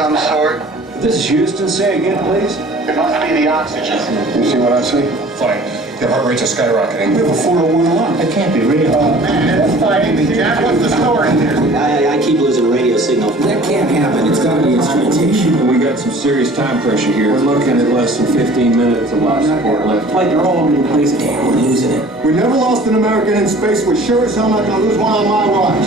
some sort? This is Houston. Say again, please. It must be the oxygen. You see what I see? Fine. Your heart rates are skyrocketing. We have a 401 alarm. That can't be real. Man, it's 580. Jack, what's the story here? I keep losing a radio signal. That can't happen. It's got to be instrumentation. We got some serious time pressure here. We're looking at less than 15 minutes of life support left. Like they're all over the place. Damn, we're losing it. We never lost an American in space. We're sure as hell not going to lose one on my watch.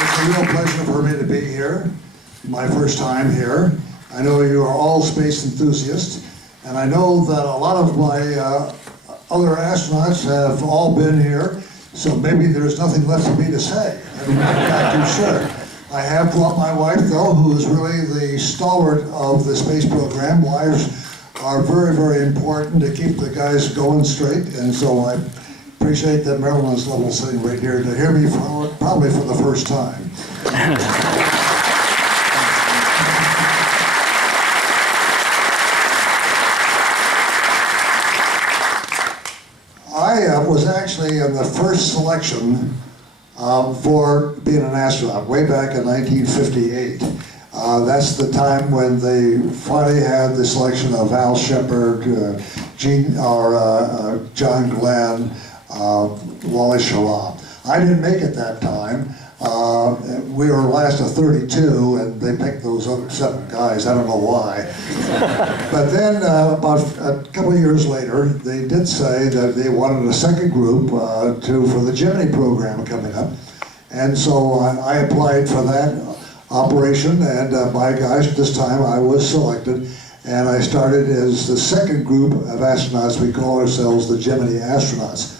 It's a real pleasure for me to be here. My first time here. I know you are all space enthusiasts, and I know that a lot of my other astronauts have all been here, so maybe there's nothing left for me to say. I'm not too sure. I have brought my wife, though, who is really the stalwart of the space program. Wives are very, very important to keep the guys going straight, and so I appreciate that Marilyn's level sitting right here to hear me probably for the first time. I was actually in the first selection for being an astronaut way back in 1958. That's the time when they finally had the selection of Al Shepard, John Glenn, Wally Schirra. I didn't make it that time. We were last of 32, and they picked those other 7 guys. I don't know why. But then, about a couple of years later, they did say that they wanted a second group for the Gemini program coming up. And so I applied for that operation, and by gosh, this time I was selected. And I started as the second group of astronauts. We call ourselves the Gemini Astronauts.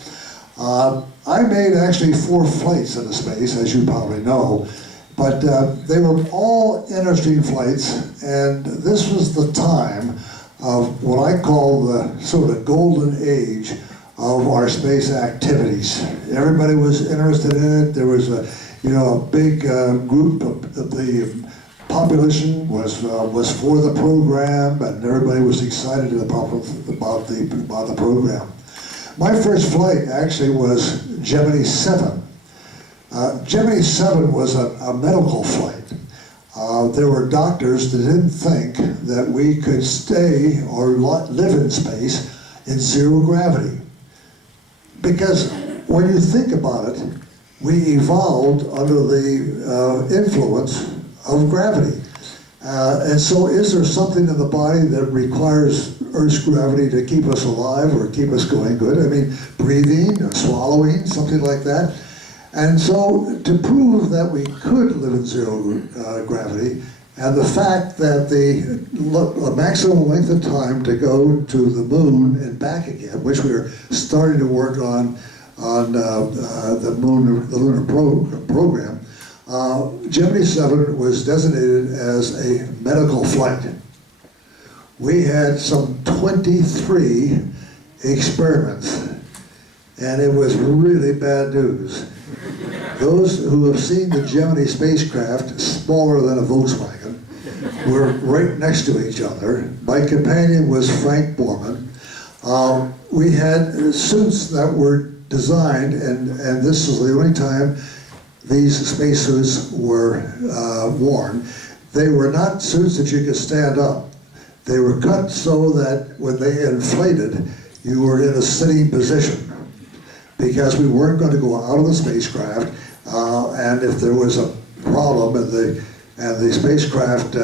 I made actually 4 flights into space, as you probably know, but they were all interesting flights, and this was the time of what I call the sort of golden age of our space activities. Everybody was interested in it. There was a big group of the population was for the program, and everybody was excited about the program. My first flight actually was Gemini 7. Gemini 7 was a medical flight. There were doctors that didn't think that we could stay or live in space in zero gravity. Because when you think about it, we evolved under the influence of gravity. And so is there something in the body that requires Earth's gravity to keep us alive or keep us going good? I mean, breathing or swallowing, something like that. And so to prove that we could live in zero gravity, and the fact that the maximum length of time to go to the moon and back again, which we are starting to work on the lunar program, Gemini 7 was designated as a medical flight. We had some 23 experiments, and it was really bad news. Those who have seen the Gemini spacecraft, smaller than a Volkswagen, were right next to each other. My companion was Frank Borman. We had suits that were designed, and this was the only time these spacesuits were worn. They were not suits that you could stand up. They were cut so that when they inflated, you were in a sitting position, because we weren't going to go out of the spacecraft, and if there was a problem and the spacecraft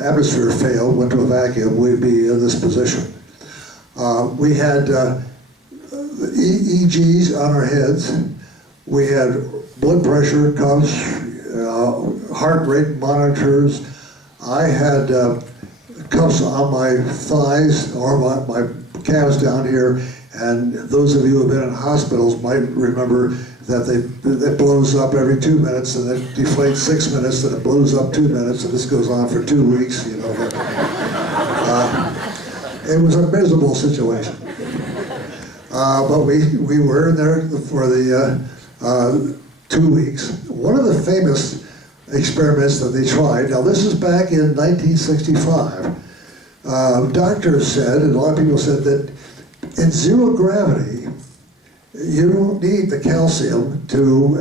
atmosphere failed, went to a vacuum, we'd be in this position. We had EEGs on our heads. We had blood pressure cuffs, heart rate monitors. I had cuffs on my thighs or my calves down here, and those of you who have been in hospitals might remember that it blows up every 2 minutes, and it deflates 6 minutes, and it blows up 2 minutes, and this goes on for 2 weeks, you know. It was a miserable situation. But we were in there for the 2 weeks. One of the famous experiments that they tried, now this is back in 1965, doctors said, and a lot of people said that in zero gravity, you don't need the calcium to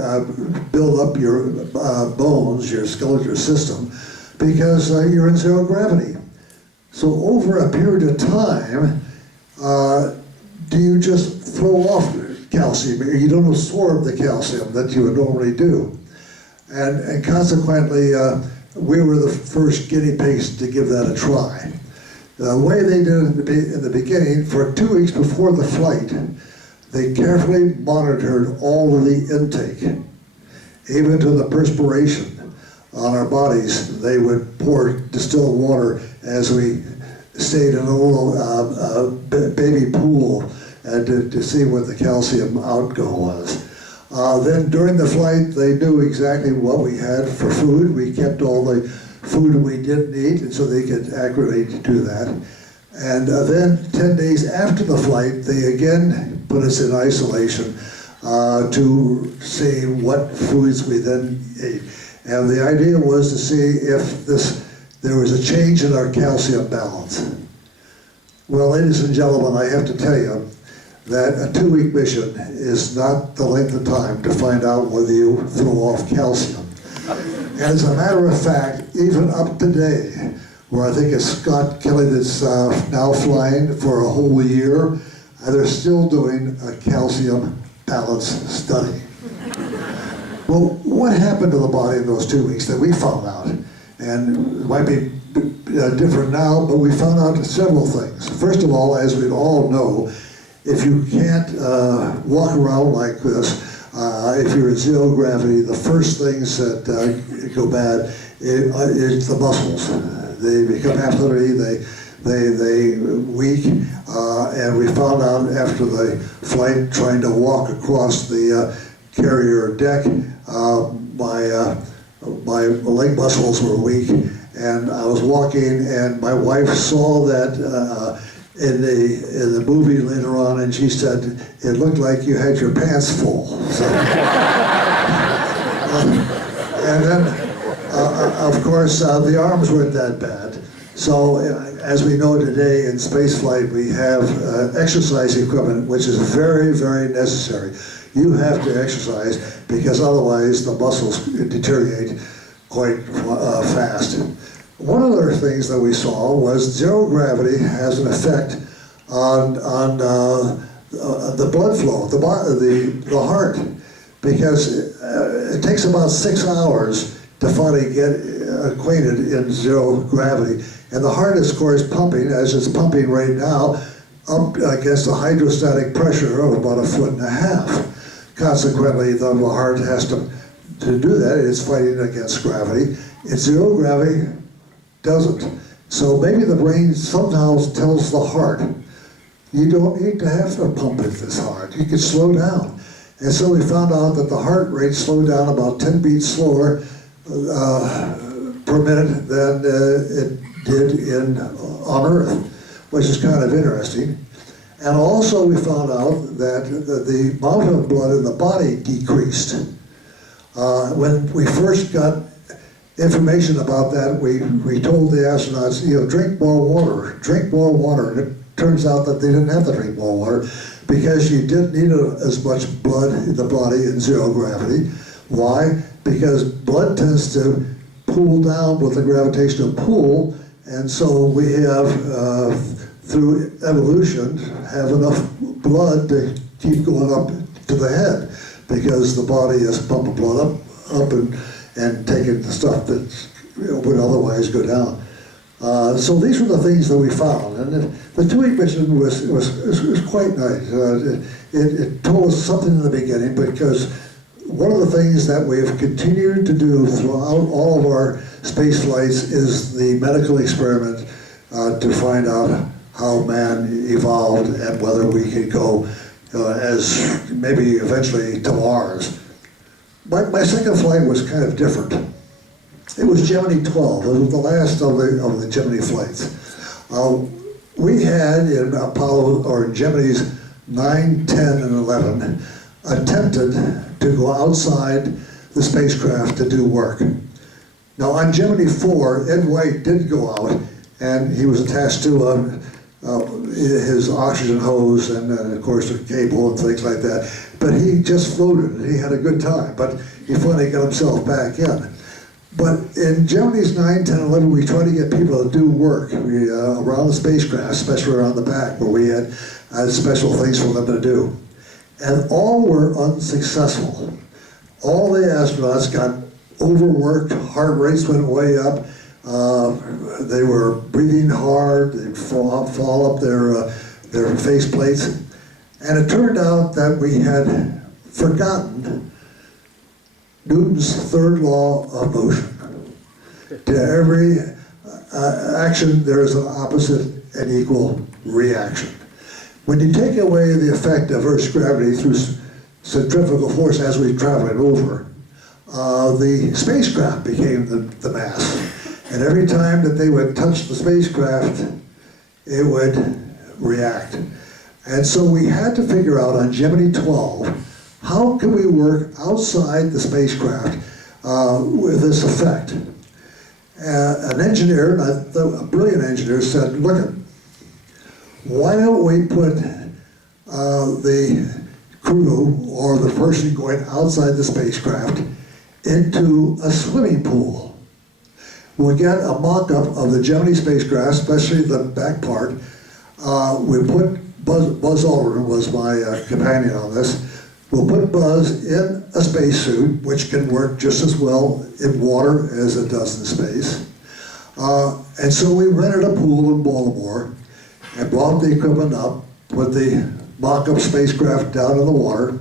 build up your bones, your skeletal system, because you're in zero gravity. So over a period of time, do you just throw off calcium? You don't absorb the calcium that you would normally do. And consequently, we were the first guinea pigs to give that a try. The way they did it in the beginning, for 2 weeks before the flight, they carefully monitored all of the intake, even to the perspiration on our bodies. They would pour distilled water as we stayed in a little baby pool to see what the calcium outgo was. Then during the flight, they knew exactly what we had for food. We kept all the food we didn't eat, and so they could accurately do that. And then 10 days after the flight, they again put us in isolation to see what foods we then ate. And the idea was to see if there was a change in our calcium balance. Well, ladies and gentlemen, I have to tell you that a 2-week mission is not the length of time to find out whether you throw off calcium. And as a matter of fact, even up today, where I think it's Scott Kelly that's now flying for a whole year, they're still doing a calcium balance study. Well, what happened to the body in those 2 weeks that we found out? And it might be different now, but we found out several things. First of all, as we all know, if you can't walk around like this, if you're in zero gravity, the first things that go bad is the muscles. They become atrophy, they weak, and we found out after the flight, trying to walk across the carrier deck, my leg muscles were weak, and I was walking, and my wife saw that in the movie later on, and she said, it looked like you had your pants full. So, and then, of course, the arms weren't that bad. So, as we know today in spaceflight, we have exercise equipment, which is very, very necessary. You have to exercise because otherwise the muscles deteriorate quite fast. One of the things that we saw was zero gravity has an effect on the blood flow, the heart, because it takes about 6 hours to finally get acquainted in zero gravity. And the heart is, of course, pumping, as it's pumping right now, up against a hydrostatic pressure of about 1.5 feet. Consequently, the heart has to do that. It's fighting against gravity. In zero gravity, doesn't. So maybe the brain somehow tells the heart, you don't need to have to pump it this hard. You can slow down. And so we found out that the heart rate slowed down about 10 beats slower per minute than it did on Earth, which is kind of interesting. And also we found out that the amount of blood in the body decreased. When we first got information about that, we told the astronauts, drink more water, drink more water. And it turns out that they didn't have to drink more water because you didn't need as much blood in the body in zero gravity. Why? Because blood tends to pull down with the gravitational pull, and so we have, through evolution, have enough blood to keep going up to the head because the body is pumping blood up and taking the stuff that would otherwise go down. So these were the things that we found, and the 2-week mission was quite nice. It told us something in the beginning, because one of the things that we have continued to do throughout all of our space flights is the medical experiment to find out how man evolved and whether we could go as maybe eventually to Mars. My second flight was kind of different. It was Gemini 12. It was the last of the Gemini flights. We had in Apollo, or Gemini's 9, 10, and 11 attempted to go outside the spacecraft to do work. Now on Gemini 4, Ed White did go out, and he was attached to his oxygen hose and of course a cable and things like that. But he just floated and he had a good time, but he finally got himself back in. But in Gemini's 9, 10, 11, we try to get people to do work around the spacecraft, especially around the back, where we had special things for them to do. And all were unsuccessful. All the astronauts got overworked, heart rates went way up, they were breathing hard, they'd fall up their face plates. And it turned out that we had forgotten Newton's third law of motion. To every action, there is an opposite and equal reaction. When you take away the effect of Earth's gravity through centrifugal force as we travel over, the spacecraft became the mass. And every time that they would touch the spacecraft, it would react. And so we had to figure out on Gemini 12, how can we work outside the spacecraft with this effect? An engineer, a brilliant engineer, said, look, why don't we put the crew or the person going outside the spacecraft into a swimming pool? We'll get a mock-up of the Gemini spacecraft, especially the back part. We put Buzz Aldrin was my companion on this. We'll put Buzz in a spacesuit, which can work just as well in water as it does in space. And so we rented a pool in Baltimore and brought the equipment up, put the mock-up spacecraft down in the water,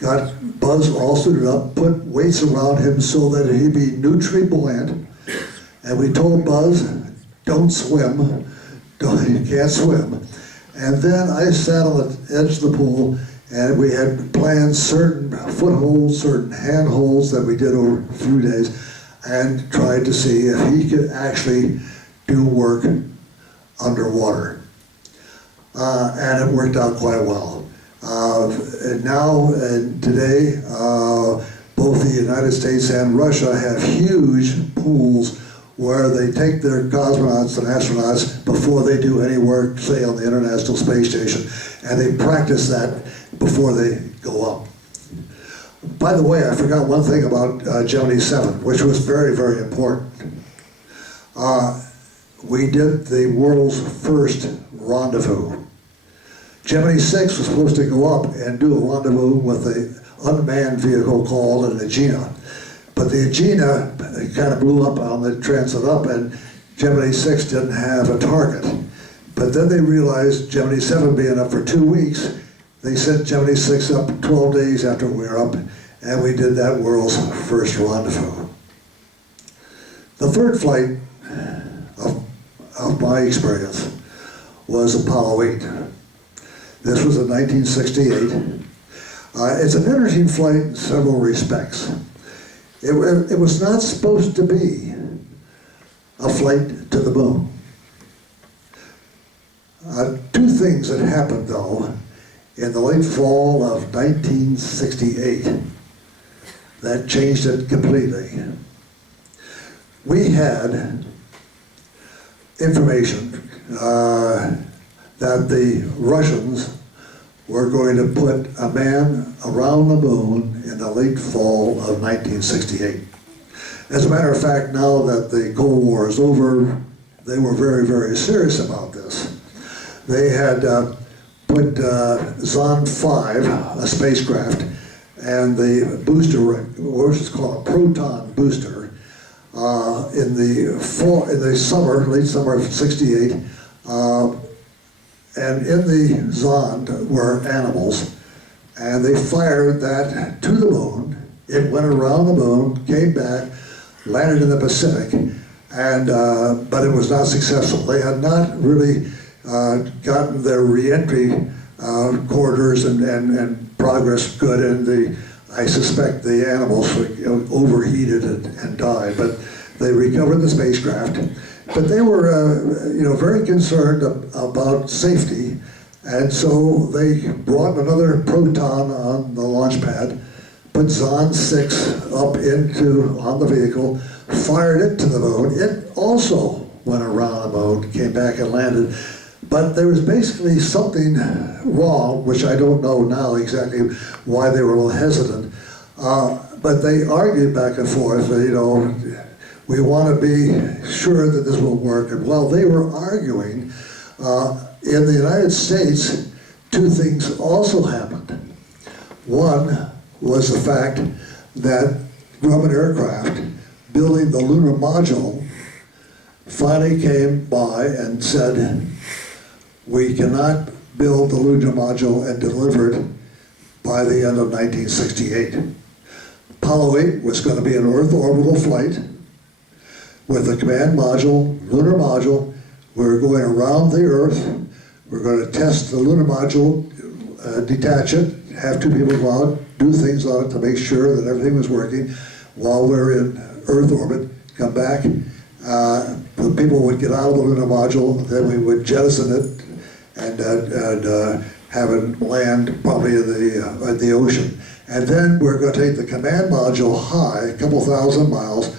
got Buzz all suited up, put weights around him so that he'd be neutrally buoyant. And we told Buzz, don't swim, you can't swim. And then I sat on the edge of the pool, and we had planned certain footholds, certain handholds that we did over a few days, and tried to see if he could actually do work underwater. And it worked out quite well. And now, today, both the United States and Russia have huge pools where they take their cosmonauts and astronauts before they do any work, say on the International Space Station, and they practice that before they go up. By the way, I forgot one thing about Gemini 7, which was very, very important. We did the world's first rendezvous. Gemini 6 was supposed to go up and do a rendezvous with an unmanned vehicle called an Agena. But the Agena kind of blew up on the transit up, and Gemini 6 didn't have a target. But then they realized Gemini 7 being up for 2 weeks, they sent Gemini 6 up 12 days after we were up, and we did that world's first rendezvous. The third flight of my experience was Apollo 8. This was in 1968. It's an interesting flight in several respects. It was not supposed to be a flight to the moon. Two things that happened, though, in the late fall of 1968 that changed it completely. We had information that the Russians were going to put a man around the moon in the late fall of 1968. As a matter of fact, now that the Cold War is over, they were very, very serious about this. They had put Zond 5, a spacecraft, and the booster, what was called a proton booster, in the summer, late summer of '68. And in the Zond were animals, and they fired that to the moon. It went around the moon, came back, landed in the Pacific, and but it was not successful. They had not really gotten their re-entry corridors and progress good, and I suspect the animals overheated and died, but they recovered the spacecraft. But they were, very concerned about safety, And so they brought another Proton on the launch pad, put Zond 6 up on the vehicle, fired it to the moon. It also went around the moon, came back and landed. But there was basically something wrong, which I don't know now exactly why they were a little hesitant. But they argued back and forth, we want to be sure that this will work. And while they were arguing, in the United States, two things also happened. One was the fact that Grumman Aircraft, building the lunar module, finally came by and said, we cannot build the lunar module and deliver it by the end of 1968. Apollo 8 was going to be an Earth orbital flight with a command module, lunar module. We were going around the Earth. We're going to test the lunar module, detach it, have two people go out, do things on it to make sure that everything was working while we're in Earth orbit, come back. The people would get out of the lunar module, then we would jettison it and have it land probably in the ocean. And then we're going to take the command module high, a couple thousand miles,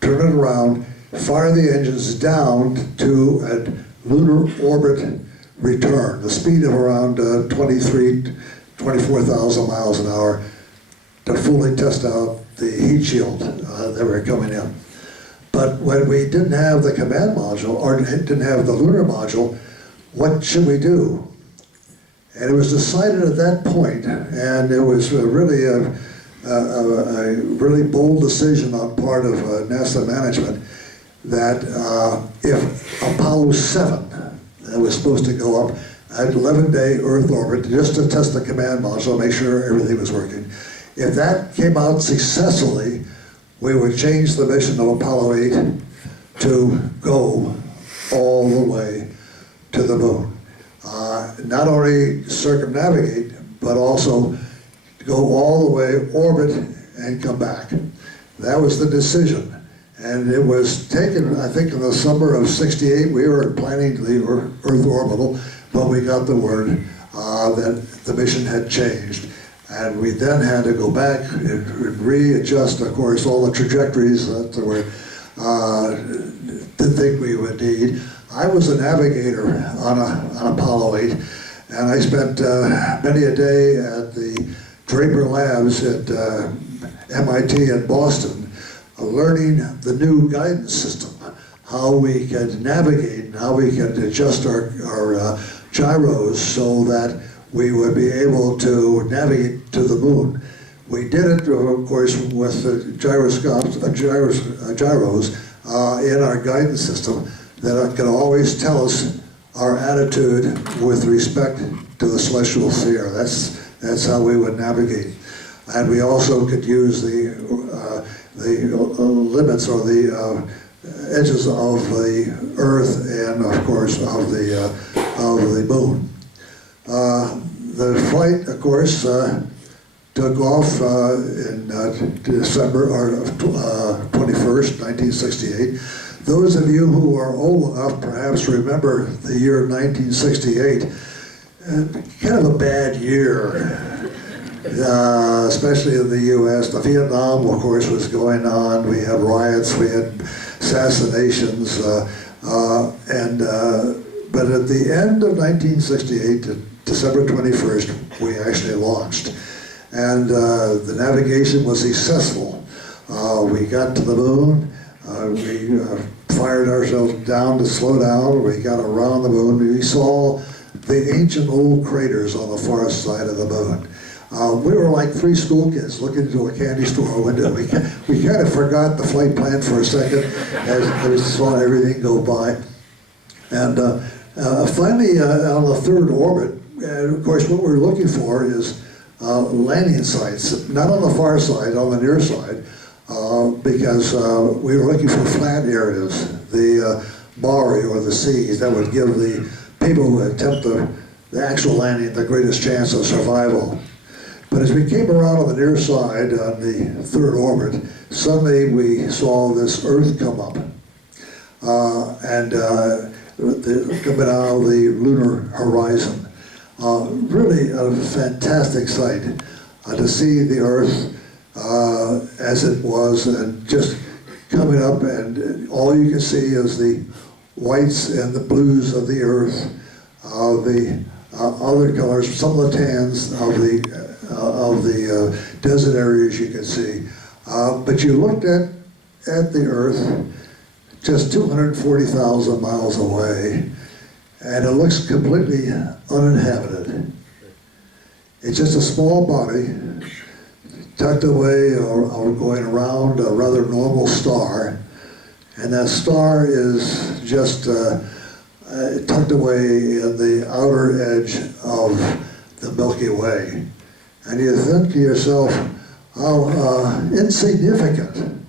turn it around, fire the engines down to a lunar orbit return, the speed of around 24,000 miles an hour, to fully test out the heat shield that were coming in. But when we didn't have the command module, or didn't have the lunar module, what should we do? And it was decided at that point, and it was really a really bold decision on part of NASA management, that if Apollo 7, that was supposed to go up at 11-day Earth orbit just to test the command module, make sure everything was working. If that came out successfully, we would change the mission of Apollo 8 to go all the way to the moon. Not only circumnavigate, but also go all the way, orbit, and come back. That was the decision. And it was taken, I think, in the summer of '68. We were planning the Earth orbital, but we got the word that the mission had changed. And we then had to go back and readjust, of course, all the trajectories that we didn't think we would need. I was a navigator on Apollo 8, and I spent many a day at the Draper Labs at MIT in Boston, learning the new guidance system, how we could navigate and how we could adjust our gyros so that we would be able to navigate to the moon. We did it, of course, with the gyros in our guidance system that can always tell us our attitude with respect to the celestial sphere. That's how we would navigate. And we also could use the limits or the edges of the Earth and, of course, of the moon. The flight, of course, took off in December 21st, 1968. Those of you who are old enough perhaps remember the year 1968. Kind of a bad year. Especially in the U.S. The Vietnam, of course, was going on. We had riots, we had assassinations, but at the end of 1968, December 21st, we actually launched. And the navigation was successful. We got to the moon, we fired ourselves down to slow down, we got around the moon, we saw the ancient old craters on the far side of the moon. We were like three school kids looking into a candy store window. We kind of forgot the flight plan for a second as we saw everything go by. And finally, on the third orbit, and of course what we're looking for is landing sites, not on the far side, on the near side, because we were looking for flat areas, the Mare or the seas, that would give the people who attempt the actual landing the greatest chance of survival. But as we came around on the near side, on the third orbit, suddenly we saw this Earth come up. Coming out of the lunar horizon. Really a fantastic sight to see the Earth as it was, and just coming up, and all you can see is the whites and the blues of the Earth, the other colors, some of the tans of the desert areas you can see. But you looked at the Earth just 240,000 miles away, and it looks completely uninhabited. It's just a small body tucked away or going around a rather normal star, and that star is just tucked away in the outer edge of the Milky Way. And you think to yourself how insignificant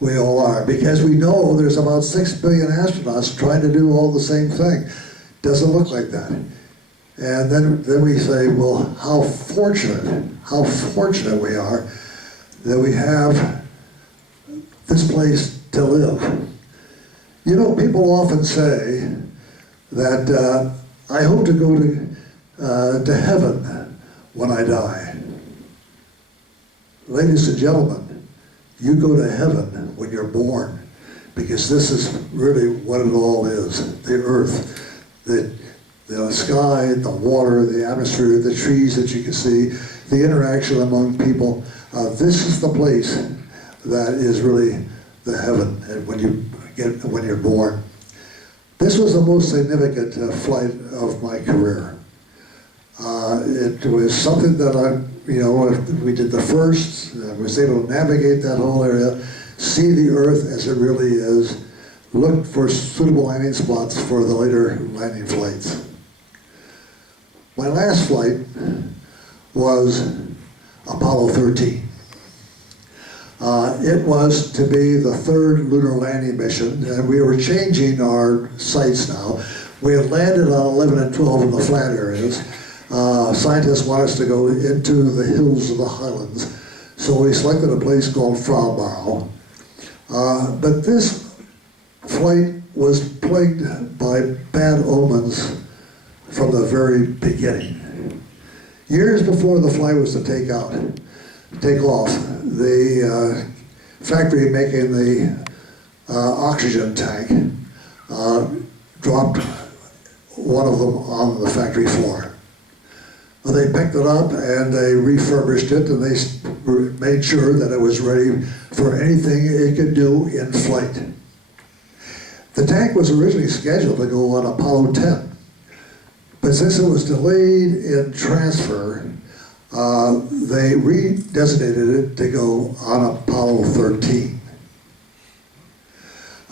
we all are, because we know there's about 6 billion astronauts trying to do all the same thing. Doesn't look like that. And then we say, well, how fortunate we are that we have this place to live. You know, people often say that I hope to go to heaven when I die. Ladies and gentlemen, you go to heaven when you're born, because this is really what it all is. The Earth, the sky, the water, the atmosphere, the trees that you can see, the interaction among people. This is the place that is really the heaven when you're born. This was the most significant flight of my career. It was something that we did the first. I was able to navigate that whole area, see the Earth as it really is, look for suitable landing spots for the later landing flights. My last flight was Apollo 13. It was to be the third lunar landing mission, and we were changing our sites now. We had landed on 11 and 12 in the flat areas. Scientists want us to go into the hills of the highlands, so we selected a place called Frauenbau. But this flight was plagued by bad omens from the very beginning. Years before the flight was to take off, the factory making the oxygen tank dropped one of them on the factory floor. Well, they picked it up and they refurbished it, and they made sure that it was ready for anything it could do in flight. The tank was originally scheduled to go on Apollo 10, but since it was delayed in transfer, they redesignated it to go on Apollo 13.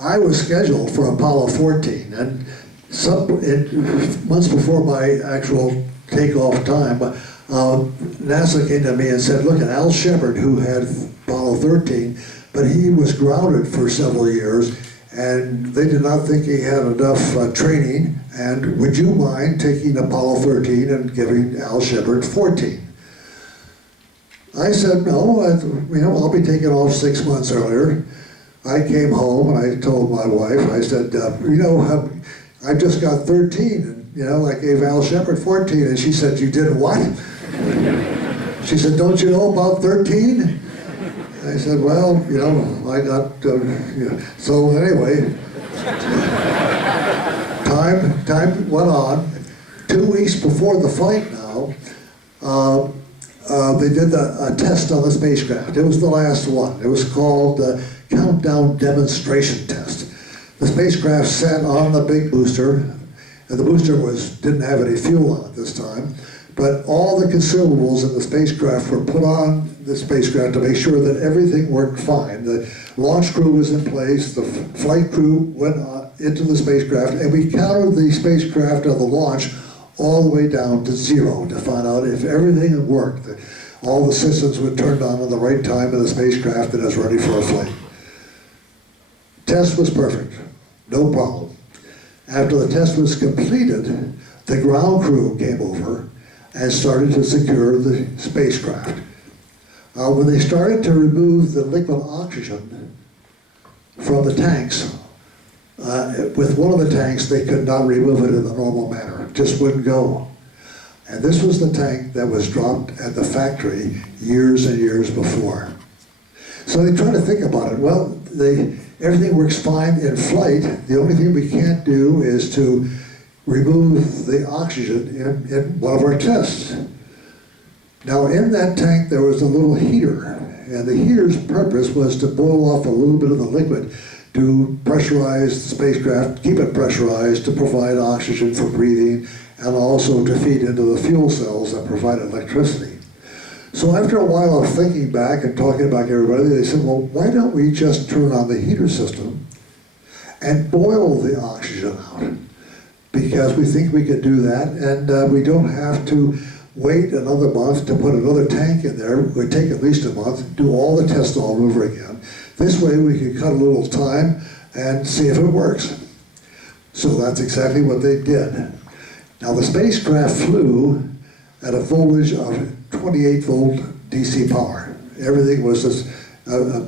I was scheduled for Apollo 14, and months before my actual takeoff time, NASA came to me and said, look, Al Shepard, who had Apollo 13, but he was grounded for several years, and they did not think he had enough training, and would you mind taking Apollo 13 and giving Al Shepard 14? I said, no, I'll be taking off 6 months earlier. I came home and I told my wife, I said, I just got 13, and I gave Al Shepard 14, and she said, you did what? She said, don't you know about 13? I said, well, I got, So anyway, time went on. 2 weeks before the flight now, they did a test on the spacecraft. It was the last one. It was called the Countdown Demonstration Test. The spacecraft sat on the big booster, and the booster didn't have any fuel on it this time, but all the consumables in the spacecraft were put on the spacecraft to make sure that everything worked fine. The launch crew was in place, the flight crew went into the spacecraft, and we counted the spacecraft on the launch all the way down to 0 to find out if everything had worked. All the systems were turned on at the right time in the spacecraft and it was ready for a flight. Test was perfect, no problem. After the test was completed, the ground crew came over and started to secure the spacecraft. When they started to remove the liquid oxygen from the tanks, with one of the tanks, they could not remove it in the normal manner. It just wouldn't go. And this was the tank that was dropped at the factory years and years before. So they try to think about it. Well, everything works fine in flight. The only thing we can't do is to remove the oxygen in one of our tests. Now in that tank there was a little heater, and the heater's purpose was to boil off a little bit of the liquid to pressurize the spacecraft, keep it pressurized to provide oxygen for breathing, and also to feed into the fuel cells that provide electricity. So after a while of thinking back and talking about everybody, they said, well, why don't we just turn on the heater system and boil the oxygen out? Because we think we could do that, and we don't have to wait another month to put another tank in there. It would take at least a month, do all the tests all over again. This way we could cut a little time and see if it works. So that's exactly what they did. Now the spacecraft flew at a voltage of 28 volt DC power. Everything was just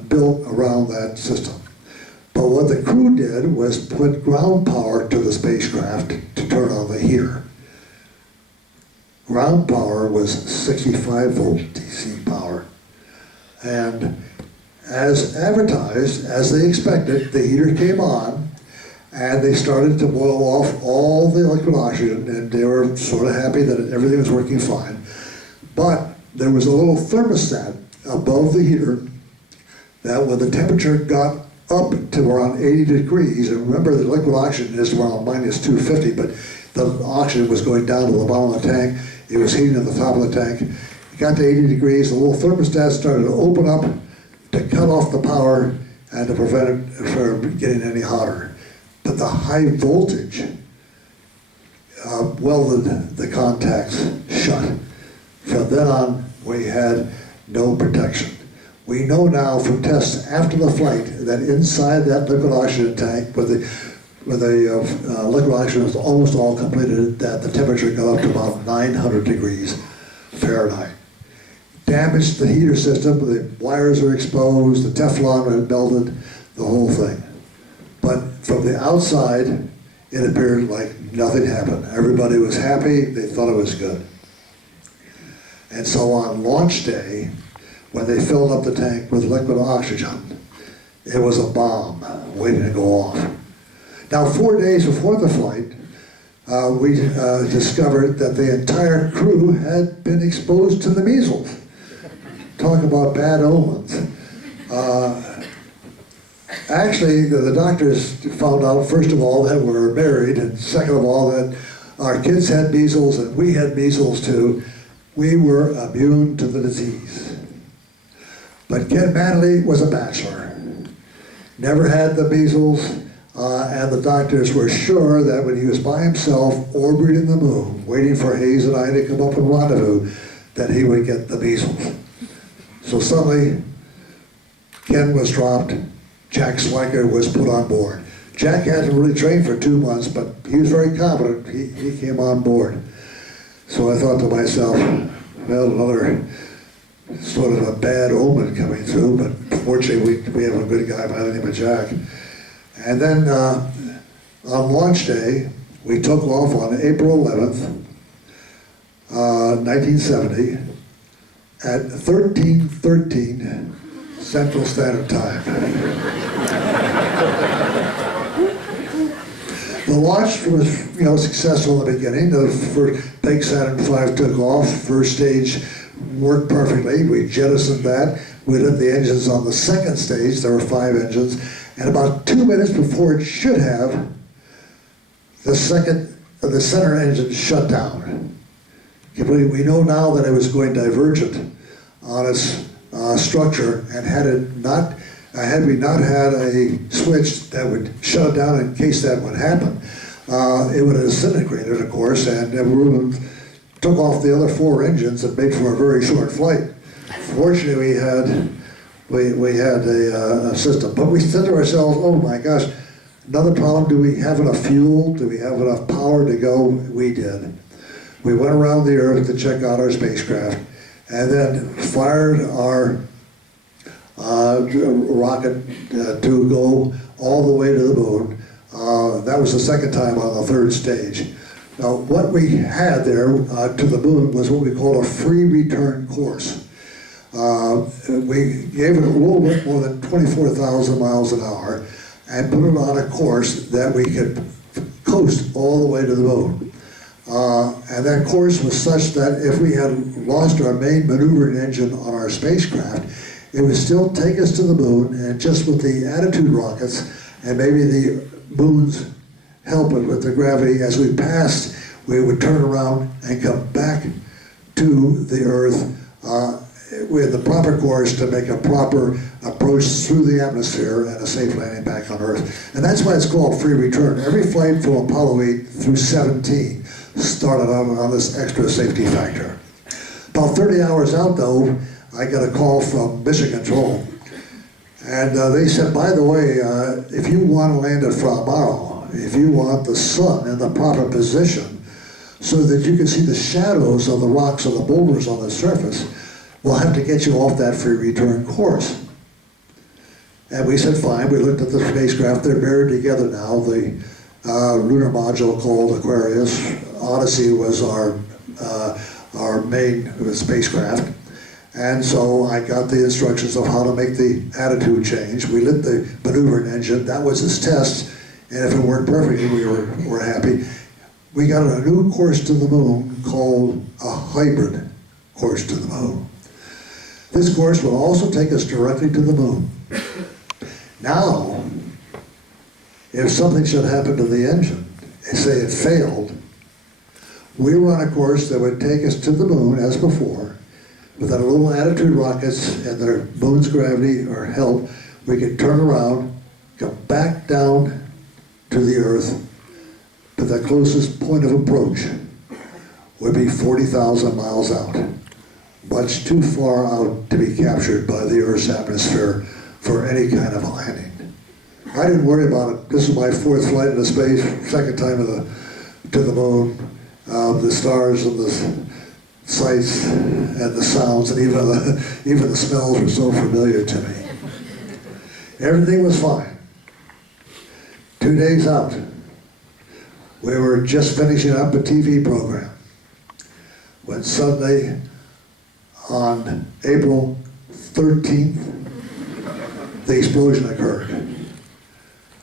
built around that system. But what the crew did was put ground power to the spacecraft to turn on the heater. Ground power was 65 volt DC power. And as advertised, as they expected, the heater came on, and they started to boil off all the liquid oxygen, and they were sort of happy that everything was working fine. But there was a little thermostat above the heater that when the temperature got up to around 80 degrees, and remember the liquid oxygen is around minus 250, but the oxygen was going down to the bottom of the tank, it was heating at the top of the tank. It got to 80 degrees, the little thermostat started to open up to cut off the power and to prevent it from getting any hotter. But the high voltage welded the contacts shut. From then on, we had no protection. We know now from tests after the flight that inside that liquid oxygen tank, where the liquid oxygen was almost all completed, that the temperature got up to about 900 degrees Fahrenheit. Damaged the heater system, the wires were exposed, the Teflon had melted, the whole thing. But from the outside, it appeared like nothing happened. Everybody was happy, they thought it was good. And so on launch day, when they filled up the tank with liquid oxygen, it was a bomb waiting to go off. Now, 4 days before the flight, we discovered that the entire crew had been exposed to the measles. Talk about bad omens. Actually, the doctors found out, first of all, that we were married, and second of all, that our kids had measles and we had measles too. We were immune to the disease. But Ken Manley was a bachelor, never had the measles, and the doctors were sure that when he was by himself orbiting the moon, waiting for Hayes and I to come up and rendezvous, that he would get the measles. So suddenly, Ken was dropped, Jack Swanker was put on board. Jack hadn't really trained for 2 months, but he was very competent. He came on board. So I thought to myself, well, another sort of a bad omen coming through, but fortunately we have a good guy by the name of Jack. And then on launch day, we took off on April 11th, 1970, at 13:13 Central Standard Time. The launch was, successful in the beginning. The first big Saturn V took off. First stage worked perfectly. We jettisoned that. We lit the engines on the second stage. There were 5 engines. And about 2 minutes before it should have, the center engine shut down. We know now that it was going divergent on its structure, and had we not had a switch that would shut it down in case that would happen, it would have disintegrated, of course, and we took off the other 4 engines and made for a very short flight. Fortunately, we had a system, but we said to ourselves, oh my gosh, another problem, do we have enough fuel? Do we have enough power to go? We did. We went around the Earth to check out our spacecraft, and then fired our rocket to go all the way to the moon. That was the second time on the 3rd stage. What we had there to the moon was what we call a free return course. We gave it a little bit more than 24,000 miles an hour and put it on a course that we could coast all the way to the moon. And that course was such that if we had lost our main maneuvering engine on our spacecraft, it would still take us to the moon, and just with the attitude rockets and maybe the moon's help with the gravity, as we passed, we would turn around and come back to the Earth with the proper course to make a proper approach through the atmosphere and a safe landing back on Earth. And that's why it's called free return. Every flight from Apollo 8 through 17 started on this extra safety factor. About 30 hours out, though, I got a call from Mission Control. And they said, by the way, if you want to land at Frabaro, if you want the sun in the proper position so that you can see the shadows of the rocks or the boulders on the surface, we'll have to get you off that free return course. And we said, fine. We looked at the spacecraft. They're buried together now. The lunar module called Aquarius. Odyssey was our main spacecraft. And so I got the instructions of how to make the attitude change. We lit the maneuvering engine. That was his test. And if it worked perfectly, we were happy. We got a new course to the moon called a hybrid course to the moon. This course will also take us directly to the moon. Now, if something should happen to the engine, say it failed, we were on a course that would take us to the moon as before. With our little attitude rockets and their moon's gravity or help, we could turn around, come back down to the Earth, but the closest point of approach would be 40,000 miles out. Much too far out to be captured by the Earth's atmosphere for any kind of landing. I didn't worry about it. This is my fourth flight into space, second time to the moon. The stars and the sights and the sounds and even the smells were so familiar to me. Everything was fine. 2 days out, we were just finishing up a TV program when suddenly on April 13th, the explosion occurred.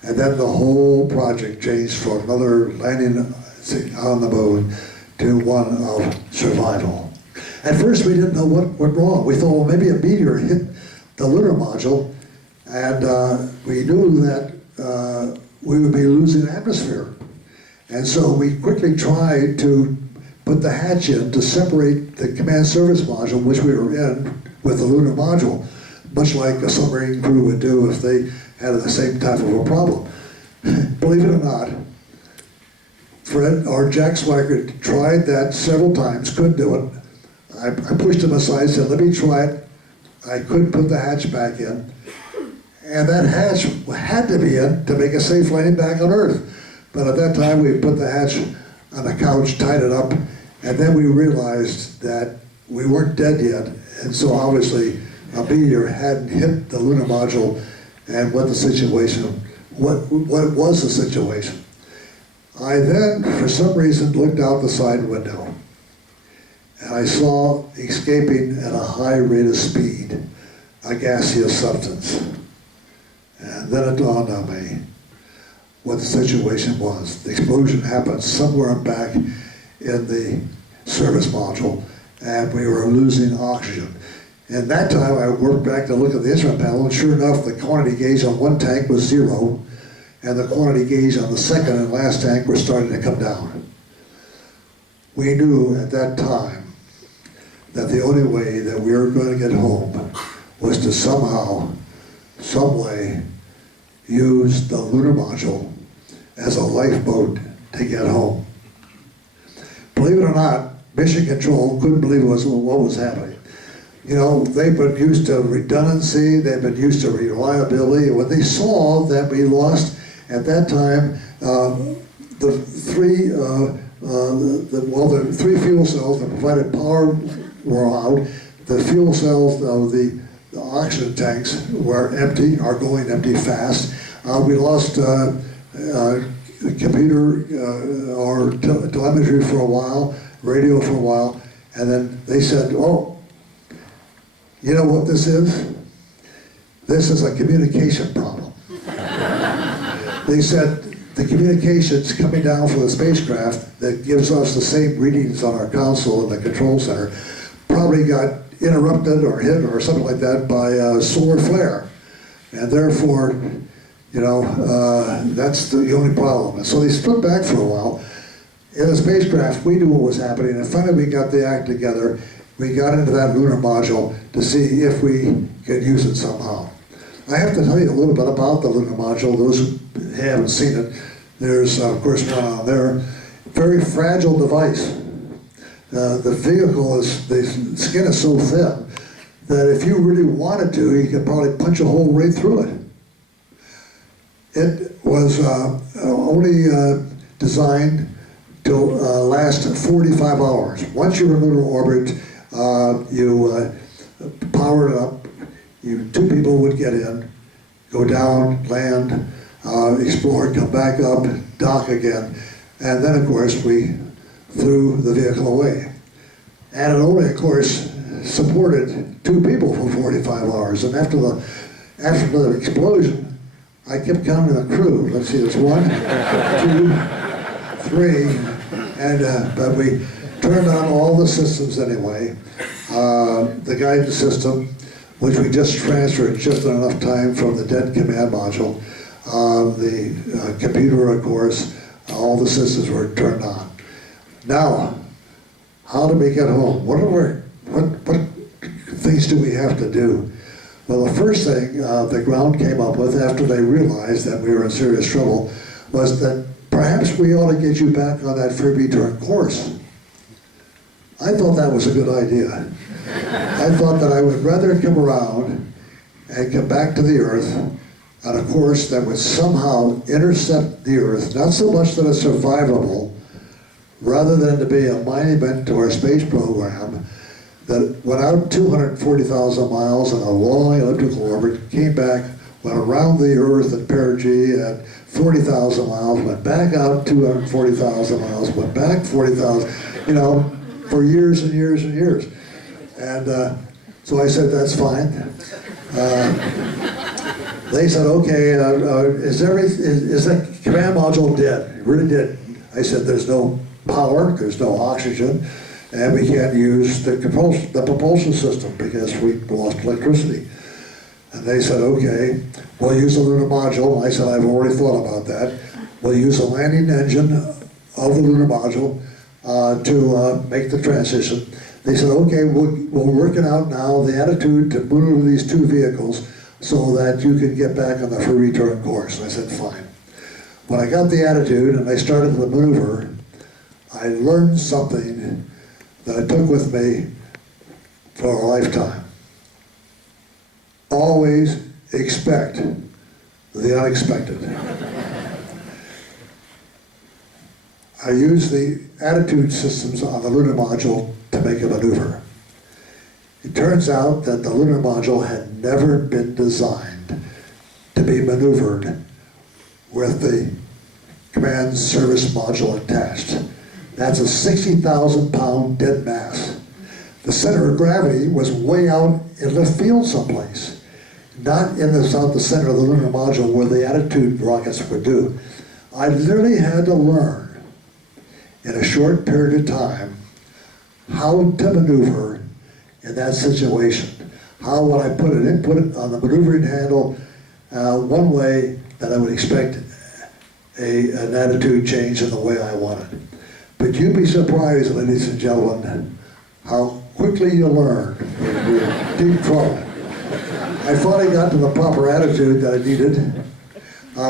And then the whole project changed from another landing on the moon to one of survival. At first we didn't know what went wrong. We thought, well, maybe a meteor hit the lunar module, and we knew that we would be losing atmosphere. And so we quickly tried to put the hatch in to separate the command service module, which we were in, with the lunar module, much like a submarine crew would do if they had the same type of a problem. Believe it or not, Fred or Jack Swigert tried that several times, couldn't do it. I pushed him aside, said, let me try it. I couldn't put the hatch back in. And that hatch had to be in to make a safe landing back on Earth. But at that time, we put the hatch on the couch, tied it up, and then we realized that we weren't dead yet. And so obviously, a meteor hadn't hit the lunar module, and what was the situation. I then, for some reason, looked out the side window, and I saw escaping at a high rate of speed a gaseous substance. And then it dawned on me what the situation was. The explosion happened somewhere back in the service module, and we were losing oxygen. And that time I worked back to look at the instrument panel, and sure enough, the quantity gauge on one tank was 0, and the quantity gauge on the second and last tank were starting to come down. We knew at that time that the only way that we were going to get home was to somehow, some way, use the lunar module as a lifeboat to get home. Believe it or not, Mission Control couldn't believe what was happening. You know, they've been used to redundancy, they've been used to reliability, and when they saw that we lost, at that time, the three fuel cells that provided power were out. The fuel cells of the oxygen tanks were empty, are going empty fast. We lost computer or telemetry for a while, radio for a while, and then they said, oh, you know what this is? This is a communication problem. They said the communications coming down from the spacecraft that gives us the same readings on our console in the control center probably got interrupted or hit or something like that by a solar flare. And therefore, you know, that's the only problem. And so they stood back for a while. In the spacecraft, we knew what was happening, and finally we got the act together. We got into that lunar module to see if we could use it somehow. I have to tell you a little bit about the lunar module. Those who haven't seen it, there's of course one on there. Very fragile device. The vehicle is, the skin is so thin that if you really wanted to, you could probably punch a hole right through it. It was only designed to last 45 hours. Once you're in lunar orbit, you power it up. Two people would get in, go down, land, explore, come back up, dock again, and then of course we threw the vehicle away. And it only, of course, supported 2 people for 45 hours. And after the explosion, I kept counting the crew. Let's see, there's 1, 2, 3, and but we turned on all the systems anyway. The guidance system, which we just transferred just in enough time from the dead command module. The computer, of course, all the systems were turned on. Now, how do we get home? What things do we have to do? Well, the first thing the ground came up with after they realized that we were in serious trouble was that perhaps we ought to get you back on that free return course. I thought that was a good idea. I thought that I would rather come around and come back to the Earth on a course that would somehow intercept the Earth, not so much that it's survivable, rather than to be a monument to our space program that went out 240,000 miles on a long elliptical orbit, came back, went around the Earth at perigee at 40,000 miles, went back out 240,000 miles, went back 40,000, you know, for years and years and years. And so I said, that's fine. They said, okay, is that command module dead? It really did. I said, there's no power, there's no oxygen, and we can't use the propulsion system because we lost electricity. And they said, okay, we'll use the lunar module. I said, I've already thought about that. We'll use the landing engine of the lunar module to make the transition. They said, okay, we're working out now the attitude to maneuver these 2 vehicles so that you can get back on the free return course. And I said, fine. When I got the attitude and I started the maneuver, I learned something that I took with me for a lifetime. Always expect the unexpected. I used the attitude systems on the lunar module to make a maneuver. It turns out that the lunar module had never been designed to be maneuvered with the command service module attached. That's a 60,000 pound dead mass. The center of gravity was way out in left field someplace, not in the center of the lunar module where the attitude rockets would do. I literally had to learn in a short period of time how to maneuver in that situation. How would I put it on the maneuvering handle one way that I would expect an attitude change in the way I wanted. But you'd be surprised, ladies and gentlemen, how quickly you learn when you're in deep trouble. I finally got to the proper attitude that I needed.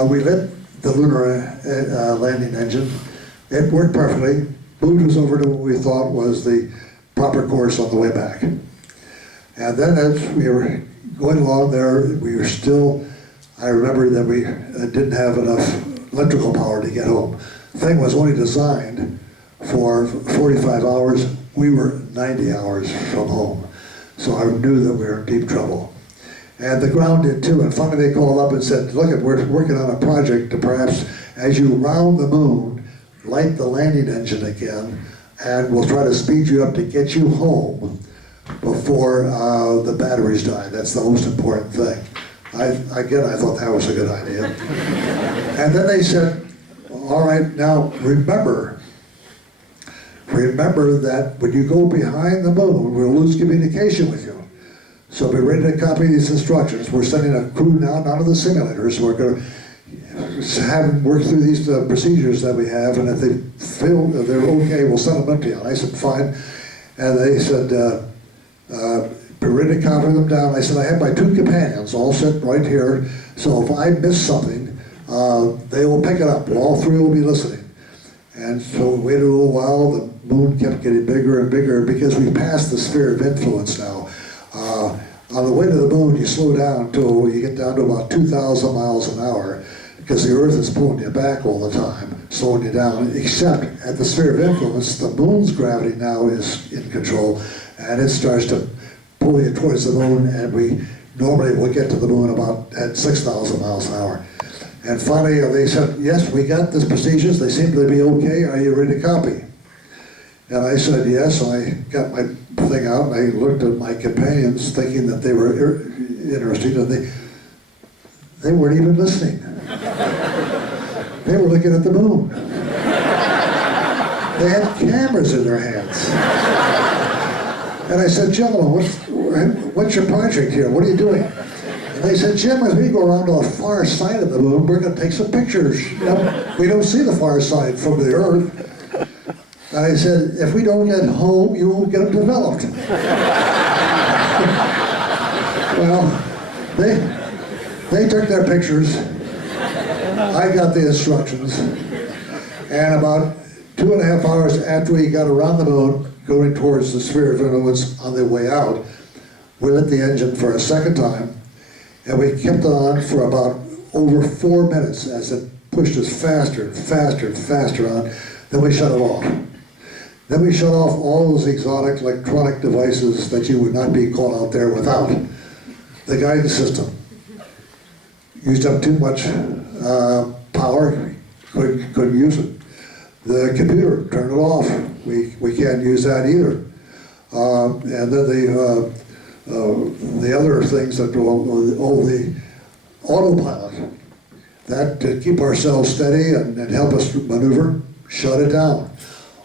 We lit the lunar landing engine. It worked perfectly. Moved us over to what we thought was the proper course on the way back. And then as we were going along there, we were still, I remember that we didn't have enough electrical power to get home. The thing was only designed for 45 hours. We were 90 hours from home. So I knew that we were in deep trouble. And the ground did too. And finally they called up and said, look, we're working on a project to perhaps as you round the moon, light the landing engine again, and we'll try to speed you up to get you home before the batteries die. That's the most important thing. I thought that was a good idea. And then they said, all right, now remember that when you go behind the moon, we'll lose communication with you. So be ready to copy these instructions. We're sending a crew now down to the simulators. We're going to have them work through these procedures that we have, and if they feel that they're okay, we'll send them up to you. And I said, fine. And they said, be ready to copy them down. I said, I have my 2 companions all set right here, so if I miss something, they will pick it up. All 3 will be listening. And so we waited a little while. The moon kept getting bigger and bigger because we passed the sphere of influence now. On the way to the moon, you slow down until you get down to about 2,000 miles an hour because the Earth is pulling you back all the time, slowing you down, except at the sphere of influence, the moon's gravity now is in control, and it starts to pull you towards the moon, and we normally will get to the moon about at 6,000 miles an hour. And finally, they said, yes, we got this procedures. They seem to be okay. Are you ready to copy? And I said, yes. I got my thing out, and I looked at my companions thinking that they were interested, and they weren't even listening. They were looking at the moon. They had cameras in their hands. And I said, gentlemen, what's your project here? What are you doing? And they said, Jim, as we go around to the far side of the moon, we're going to take some pictures. You know, we don't see the far side from the Earth. And I said, if we don't get home, you won't get them developed. Well, they took their pictures. I got the instructions. And about 2.5 hours after we got around the moon, going towards the sphere of influence on the way out, we lit the engine for a second time, and we kept it on for about over 4 minutes as it pushed us faster and faster and faster on. Then we shut it off. Then we shut off all those exotic electronic devices that you would not be caught out there without. The guidance system used up too much power, couldn't use it. The computer, turned it off. We can't use that either. And then the other things that the autopilot, that to keep ourselves steady and help us maneuver, shut it down.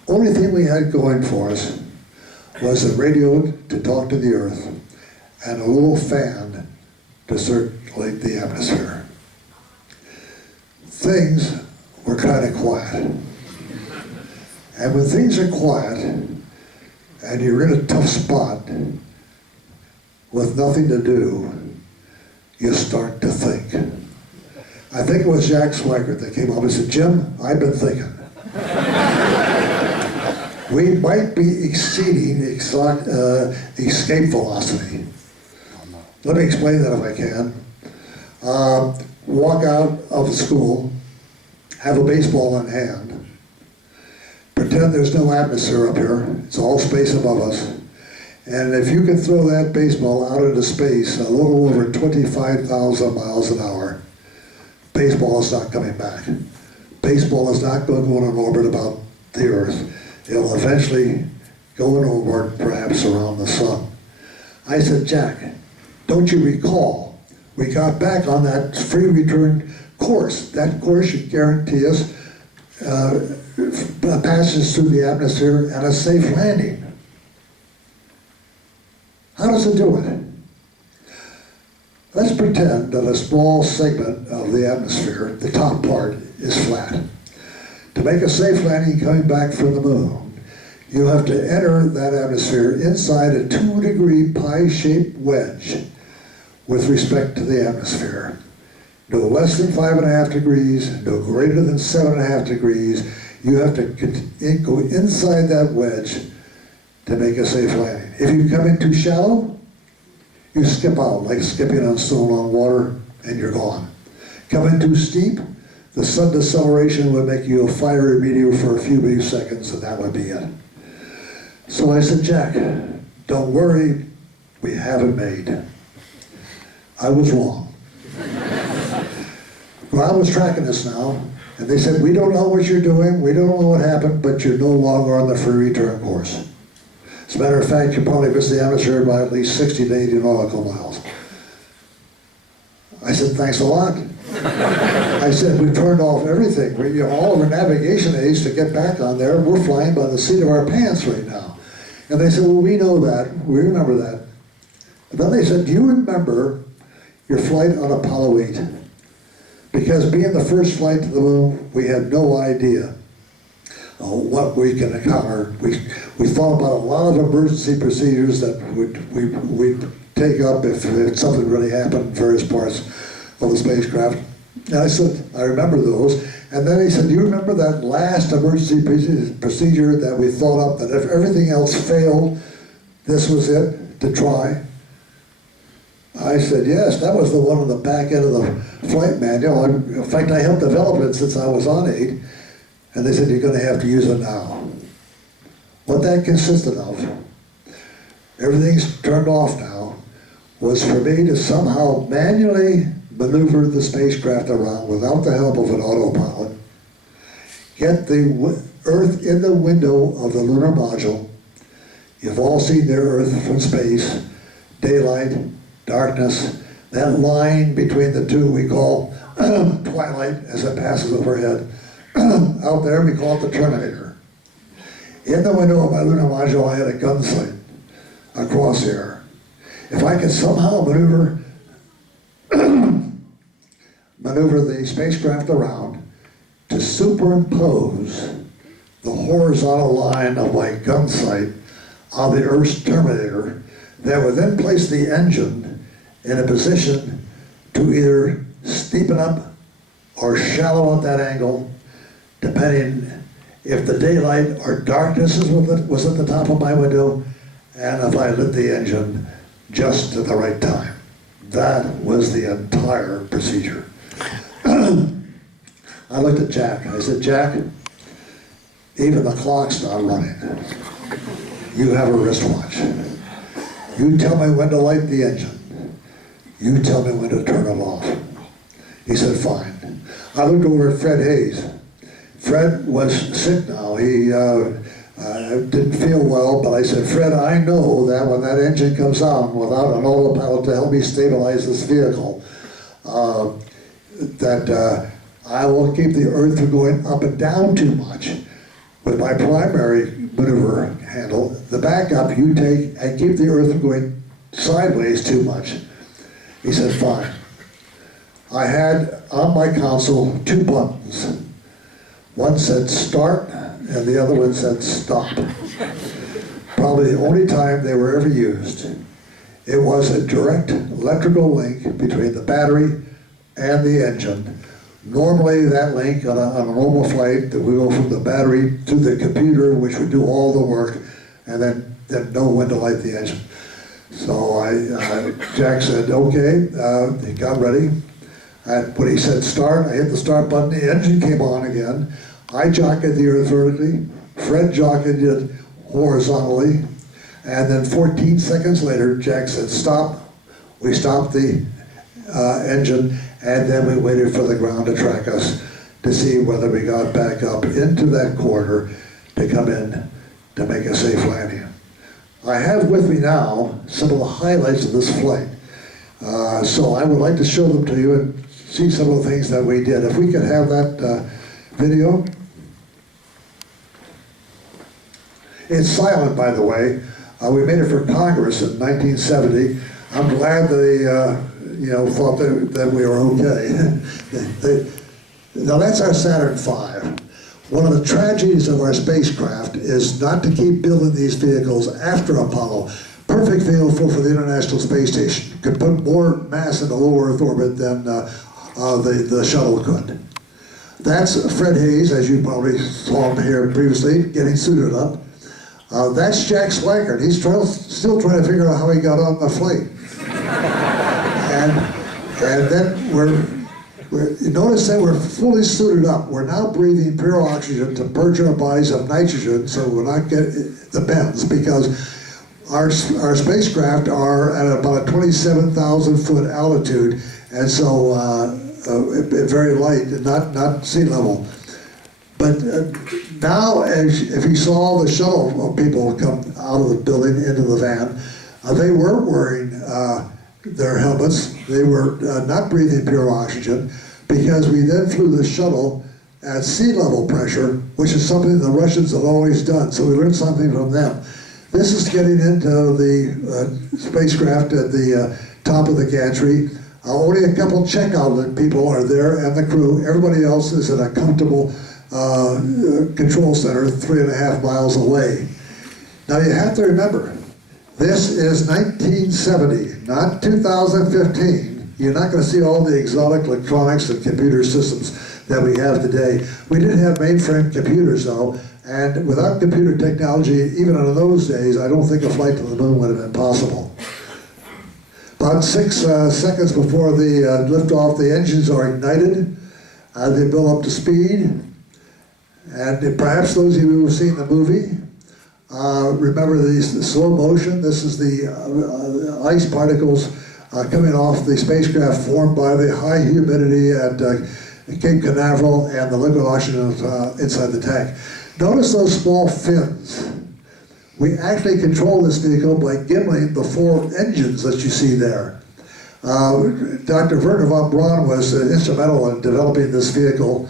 Only thing we had going for us was a radio to talk to the Earth and a little fan to circulate the atmosphere. Things were kind of quiet. And when things are quiet and you're in a tough spot with nothing to do, you start to think. I think it was Jack Swigert that came up and said, Jim, I've been thinking. We might be exceeding escape velocity. Let me explain that if I can. Walk out of school, have a baseball in hand, pretend there's no atmosphere up here, it's all space above us, and if you can throw that baseball out into space a little over 25,000 miles an hour, baseball is not coming back. Baseball is not going to go in an orbit about the Earth. It'll eventually go in orbit, perhaps around the sun. I said, Jack, don't you recall, we got back on that free return course. That course should guarantee us passes through the atmosphere and a safe landing. How does it do it? Let's pretend that a small segment of the atmosphere, the top part, is flat. To make a safe landing coming back from the moon, you have to enter that atmosphere inside a 2-degree pie-shaped wedge with respect to the atmosphere. No less than 5.5 degrees, no greater than 7.5 degrees. You have to go inside that wedge to make a safe landing. If you come in too shallow, you skip out, like skipping on stone on water, and you're gone. Come in too steep, the sudden deceleration would make you a fiery meteor for a few brief seconds, and that would be it. So I said, Jack, don't worry, we have it made. I was wrong. Ground was tracking us now, and they said, we don't know what you're doing, we don't know what happened, but you're no longer on the free return course. As a matter of fact, you probably missed the atmosphere by at least 60 to 80 nautical miles. I said, thanks a lot. I said, we turned off everything. All of our navigation aids to get back on there, we're flying by the seat of our pants right now. And they said, well, we know that, we remember that. And then they said, do you remember your flight on Apollo 8? Because being the first flight to the moon, we had no idea what we can encounter. We thought about a lot of emergency procedures that we'd take up if something really happened in various parts of the spacecraft. And I said, I remember those. And then he said, do you remember that last emergency procedure that we thought up, that if everything else failed, this was it to try? I said, yes, that was the one on the back end of the flight manual. In fact, I helped develop it since I was on 8. And they said, you're going to have to use it now. What that consisted of, everything's turned off now, was for me to somehow manually maneuver the spacecraft around without the help of an autopilot, get the Earth in the window of the lunar module. You've all seen their Earth from space, daylight, darkness, that line between the two we call twilight as it passes overhead. Out there we call it the Terminator. In the window of my lunar module I had a gun sight, a crosshair. If I could somehow maneuver the spacecraft around to superimpose the horizontal line of my gun sight on the Earth's Terminator, that would then place the engine in a position to either steepen up or shallow at that angle, depending if the daylight or darkness was at the top of my window, and if I lit the engine just at the right time. That was the entire procedure. I looked at Jack. I said, Jack, even the clock's not running. You have a wristwatch. You tell me when to light the engine. You tell me when to turn it off. He said, fine. I looked over at Fred Hayes. Fred was sick now. He didn't feel well, but I said, Fred, I know that when that engine comes on without an autopilot to help me stabilize this vehicle, that I will keep the Earth from going up and down too much with my primary maneuver handle. The backup you take and keep the Earth from going sideways too much. He said, fine. I had on my console 2 buttons. One said start, and the other one said stop. Probably the only time they were ever used. It was a direct electrical link between the battery and the engine. Normally that link on a normal flight, that we go from the battery to the computer, which would do all the work, and then know when to light the engine. So Jack said, okay, he got ready. And when he said start, I hit the start button, the engine came on again. I jocketed the Earth vertically, Fred jocketed it horizontally, and then 14 seconds later, Jack said stop. We stopped the engine, and then we waited for the ground to track us to see whether we got back up into that corridor to come in to make a safe landing. I have with me now some of the highlights of this flight. So I would like to show them to you and see some of the things that we did. If we could have that video. It's silent, by the way. We made it for Congress in 1970. I'm glad they thought that we were okay. Now that's our Saturn V. One of the tragedies of our spacecraft is not to keep building these vehicles after Apollo. Perfect vehicle for the International Space Station. Could put more mass in the low Earth orbit than the shuttle could. That's Fred Hayes, as you probably saw him here previously, getting suited up. That's Jack Swaggart. He's still trying to figure out how he got on the flight. and then notice that we're fully suited up. We're now breathing pure oxygen to purge our bodies of nitrogen, so we're not getting the bends, because our spacecraft are at about a 27,000 foot altitude, and so very light, and not sea level. But now, if you saw the shuttle of people come out of the building into the van, they weren't wearing their helmets. They were not breathing pure oxygen, because we then flew the shuttle at sea level pressure, which is something the Russians have always done. So we learned something from them. This is getting into the spacecraft at the top of the gantry. Only a couple checkout people are there and the crew. Everybody else is in a comfortable control center 3.5 miles away. Now you have to remember, this is 1970, not 2015. You're not going to see all the exotic electronics and computer systems that we have today. We did have mainframe computers though, and without computer technology, even in those days, I don't think a flight to the moon would have been possible. About 6 seconds before the liftoff, the engines are ignited. They build up to speed. And perhaps those of you who have seen the movie remember the slow motion. This is the ice particles coming off the spacecraft formed by the high humidity at Cape Canaveral and the liquid oxygen inside the tank. Notice those small fins. We actually control this vehicle by gimbling the 4 engines that you see there. Dr. Werner von Braun was instrumental in developing this vehicle,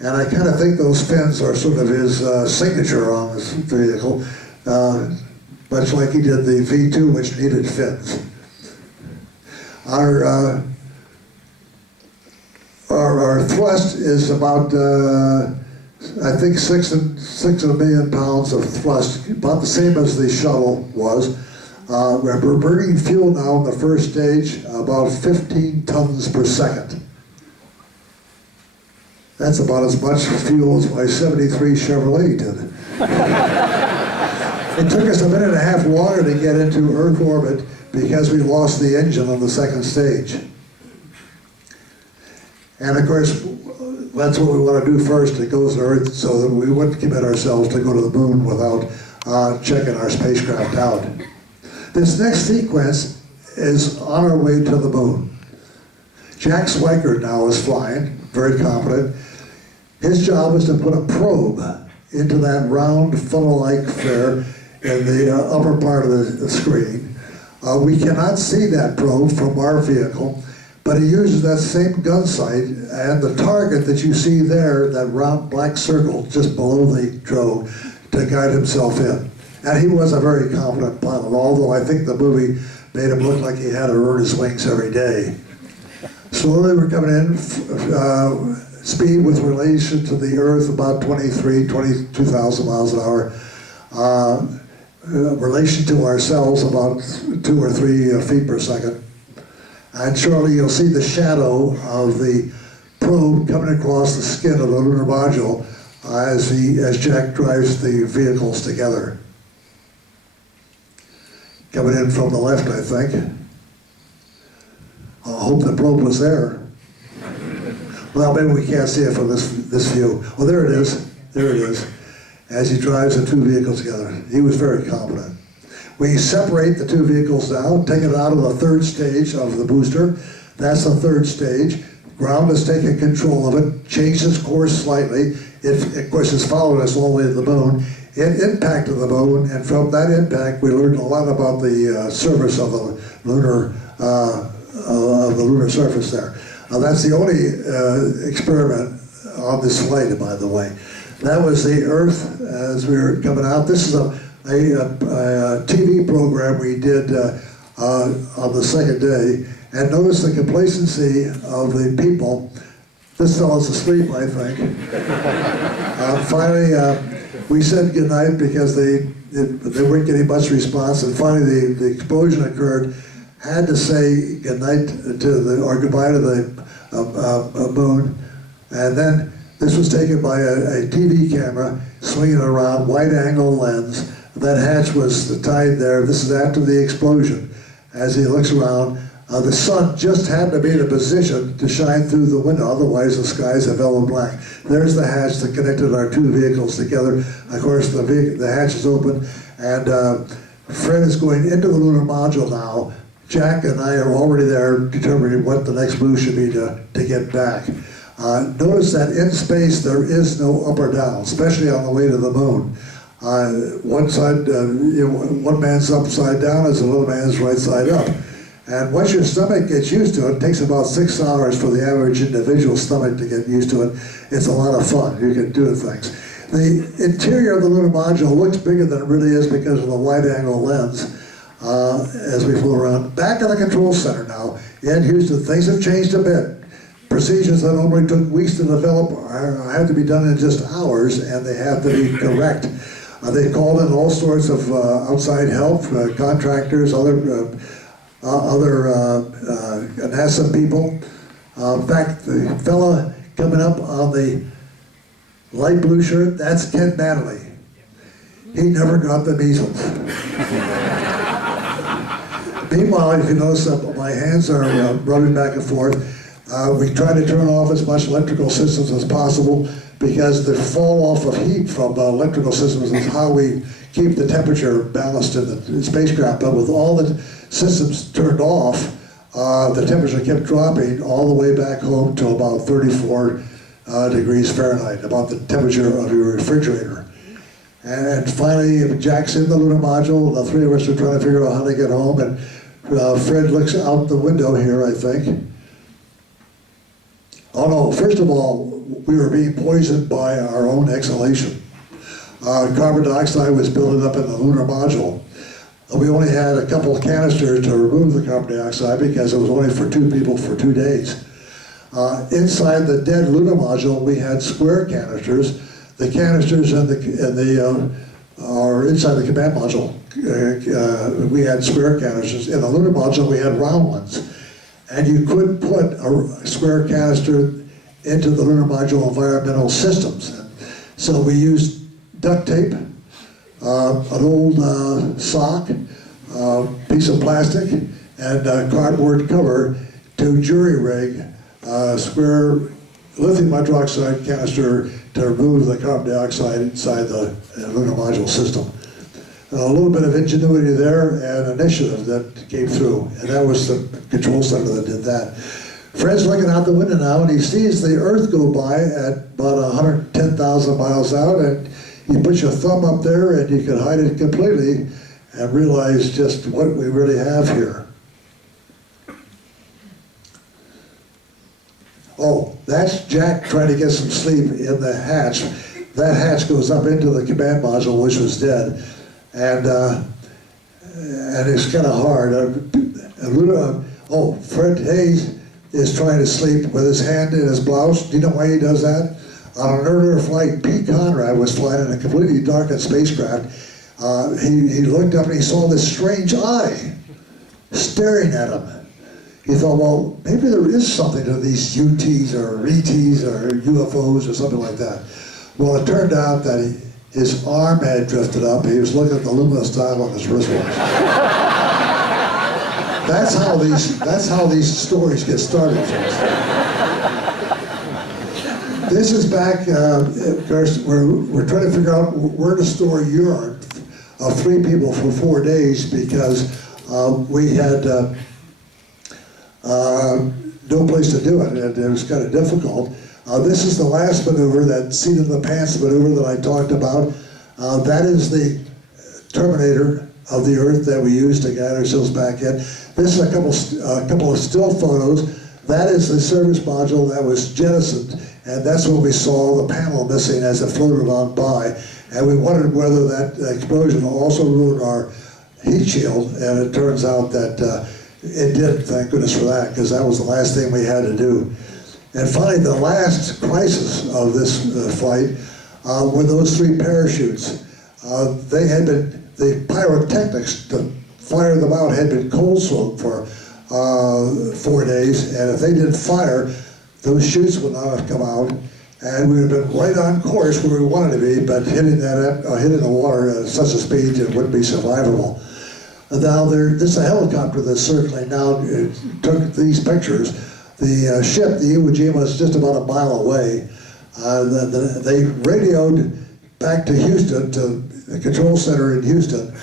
and I kind of think those fins are sort of his signature on this vehicle, much like he did the V2, which needed fins. Our thrust is about, I think, 6 million pounds of thrust, about the same as the shuttle was. We're burning fuel now in the first stage, about 15 tons per second. That's about as much fuel as my '73 Chevrolet did. It took us 1.5 minutes longer to get into Earth orbit because we lost the engine on the second stage. And of course, that's what we want to do first. It goes to Earth so that we wouldn't commit ourselves to go to the moon without checking our spacecraft out. This next sequence is on our way to the moon. Jack Swigert now is flying, very competent. His job is to put a probe into that round funnel-like flare in the upper part of the screen. We cannot see that probe from our vehicle, but he uses that same gun sight and the target that you see there, that round black circle just below the drogue, to guide himself in. And he was a very competent pilot, although I think the movie made him look like he had to earn his wings every day. Slowly we're coming in, speed with relation to the Earth about 22,000 miles an hour. Relation to ourselves about 2 or 3 feet per second. And shortly you'll see the shadow of the probe coming across the skin of the lunar module as Jack drives the vehicles together. Coming in from the left, I think. I hope the probe was there. Well, maybe we can't see it from this view. Oh, there it is. There it is. As he drives the 2 vehicles together. He was very competent. We separate the 2 vehicles now, take it out of the 3rd stage of the booster. That's the 3rd stage. Ground has taken control of it, changed its course slightly. It, of course, has followed us all the way to the moon. It impacted the moon, and from that impact, we learned a lot about the surface of the lunar surface there. That's the only experiment on this flight, by the way. That was the Earth as we were coming out. This is a TV program we did on the 2nd day, and notice the complacency of the people. This fellow's asleep, I think. Finally, we said goodnight because they weren't getting much response, and finally the explosion occurred. Had to say goodnight or goodbye to the moon, and then this was taken by a TV camera swinging around, wide-angle lens. That hatch was tied there. This is after the explosion. As he looks around, the sun just happened to be in a position to shine through the window, otherwise the skies have yellow black. There's the hatch that connected our 2 vehicles together. Of course, the hatch is open, and Fred is going into the lunar module now, Jack and I are already there determining what the next move should be to get back. Notice that in space there is no up or down, especially on the way to the moon. One side, one man's upside down as the other man's right side up. And once your stomach gets used to it, it takes about 6 hours for the average individual stomach to get used to it. It's a lot of fun. You can do things. The interior of the lunar module looks bigger than it really is because of the wide-angle lens as we flew around. Back in the control center now in Houston, things have changed a bit. Procedures that normally took weeks to develop have to be done in just hours, and they have to be correct. They called in all sorts of outside help, contractors, other NASA people. In fact, the fella coming up on the light blue shirt, that's Ken Manley. He never got the measles. Meanwhile, if you notice, my hands are rubbing back and forth. We try to turn off as much electrical systems as possible because the fall off of heat from electrical systems is how we keep the temperature balanced in the spacecraft. But with all the systems turned off, the temperature kept dropping all the way back home to about 34 degrees Fahrenheit, about the temperature of your refrigerator. And finally, Jack's in the lunar module. The three of us are trying to figure out how to get home. And Fred looks out the window here, I think. Oh no, first of all, we were being poisoned by our own exhalation. Carbon dioxide was building up in the lunar module. We only had a couple of canisters to remove the carbon dioxide because it was only for 2 people for 2 days. Inside the dead lunar module, we had square canisters. The canisters are inside the command module. We had square canisters. In the lunar module, we had round ones. And you could put a square canister into the lunar module environmental systems. So we used duct tape, an old sock, piece of plastic, and a cardboard cover to jury rig a square lithium hydroxide canister to remove the carbon dioxide inside the lunar module system. A little bit of ingenuity there and initiative that came through, and that was the control center that did that. Fred's looking out the window now, and he sees the Earth go by at about 110,000 miles out, and you put your thumb up there, and you can hide it completely and realize just what we really have here. Oh, that's Jack trying to get some sleep in the hatch. That hatch goes up into the command module, which was dead. And it's kind of hard. Fred Hayes is trying to sleep with his hand in his blouse. Do you know why he does that? On an earlier flight, Pete Conrad was flying in a completely darkened spacecraft. He looked up and he saw this strange eye staring at him. He thought, well, maybe there is something to these UTs or ETs or UFOs or something like that. Well, it turned out that his arm had drifted up. He was looking at the luminous dial on his wristwatch. That's how these stories get started, folks. This is back, of course, we're trying to figure out where to store urine of 3 people for 4 days because we had no place to do it, and it was kind of difficult. This is the last maneuver, that seat in the pants maneuver that I talked about. That is the terminator of the Earth that we used to guide ourselves back in. This is a couple of still photos. That is the service module that was jettisoned, and that's when we saw the panel missing as it floated on by. And we wondered whether that explosion also ruined our heat shield, and it turns out that it did, thank goodness for that, because that was the last thing we had to do. And finally, the last crisis of this flight were those 3 parachutes. The pyrotechnics to fire them out had been cold soaked for 4 days, and if they didn't fire, those chutes would not have come out, and we would have been right on course where we wanted to be, but hitting the water at such a speed it wouldn't be survivable. Now there's a helicopter that's circling now. It took these pictures. The ship, the Iwo Jima, was just about a mile away. They radioed back to Houston, to the control center in Houston,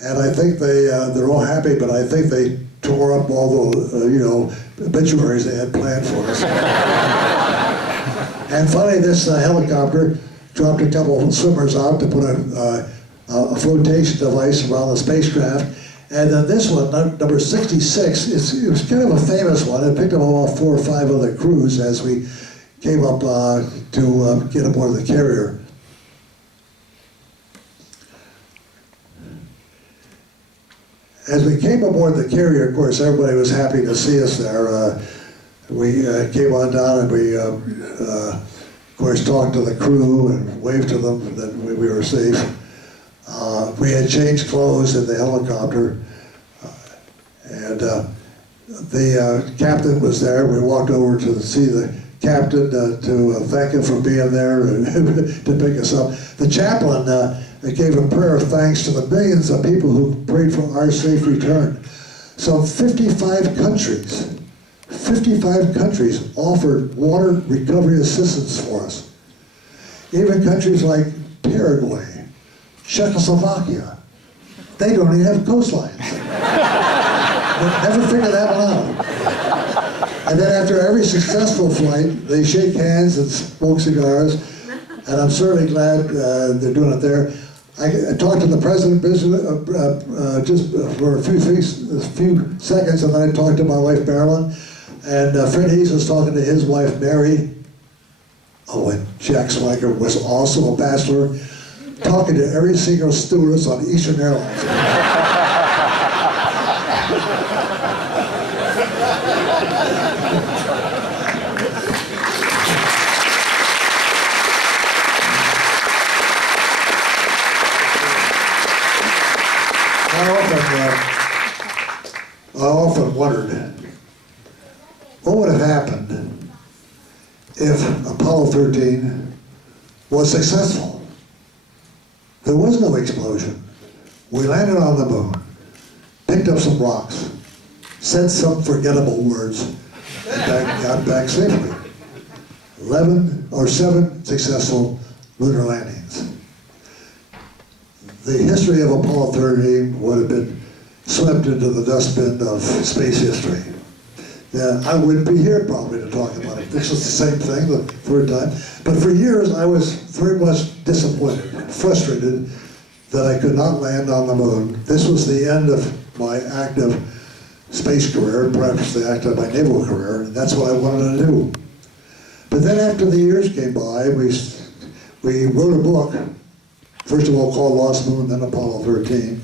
and I think they're all happy, but I think they tore up all the, obituaries they had planned for us. And finally, this helicopter dropped a couple of swimmers out to put a flotation device around the spacecraft. And then this one, number 66, it was kind of a famous one. It picked up about 4 or 5 other crews as we came up to get aboard the carrier. As we came aboard the carrier, of course, everybody was happy to see us there. We came on down and we, of course, talked to the crew and waved to them that we were safe. We had changed clothes in the helicopter, and the captain was there. We walked over to see the captain to thank him for being there and to pick us up. The chaplain gave a prayer of thanks to the millions of people who prayed for our safe return. Some 55 countries offered water recovery assistance for us. Even countries like Paraguay, Czechoslovakia, they don't even have coastlines. Never figured that one out. And then after every successful flight, they shake hands and smoke cigars, and I'm certainly glad they're doing it there. I talked to the president just for a few seconds, and then I talked to my wife Marilyn, and Fred Hayes was talking to his wife Mary. Oh, and Jack Swagger was also a bachelor, talking to every single stewardess on Eastern Airlines. I often wondered, what would have happened if Apollo 13 was successful? There was no explosion. We landed on the moon, picked up some rocks, said some forgettable words, and got back safely. 7 successful lunar landings. The history of Apollo 13 would have been swept into the dustbin of space history. Yeah, I wouldn't be here probably to talk about it. This was the same thing the third time. But for years I was very much disappointed, frustrated that I could not land on the moon. This was the end of my active space career, perhaps the end of my naval career, and that's what I wanted to do. But then after the years came by, we wrote a book, first of all called Lost Moon, then Apollo 13.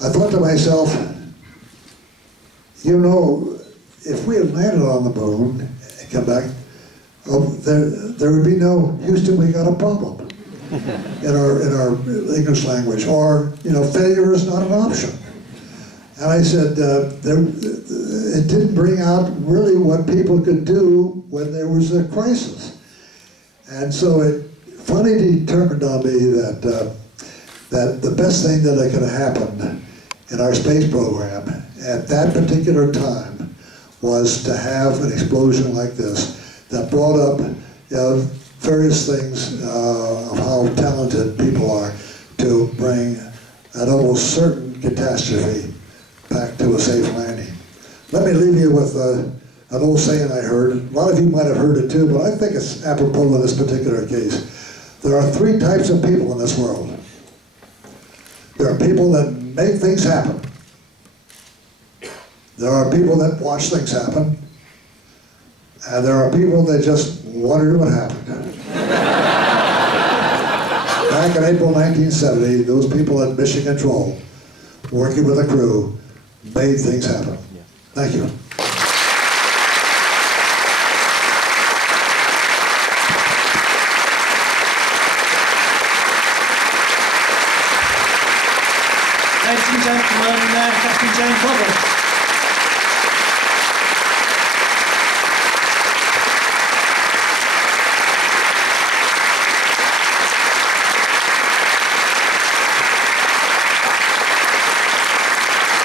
I thought to myself, if we had landed on the moon and come back, there would be no Houston, we got a problem in our English language, or failure is not an option. And I said it didn't bring out really what people could do when there was a crisis, and so it finally determined on me that the best thing that could have happened in our space program at that particular time was to have an explosion like this that brought up various things of how talented people are to bring an almost certain catastrophe back to a safe landing. Let me leave you with an old saying I heard. A lot of you might have heard it too, but I think it's apropos in this particular case. There are 3 types of people in this world. There are people that make things happen. There are people that watch things happen. And there are people that just wonder what happened. Back in April 1970, those people at Mission Control, working with a crew, made things happen. Thank you. Ladies and gentlemen, Captain James Lovell.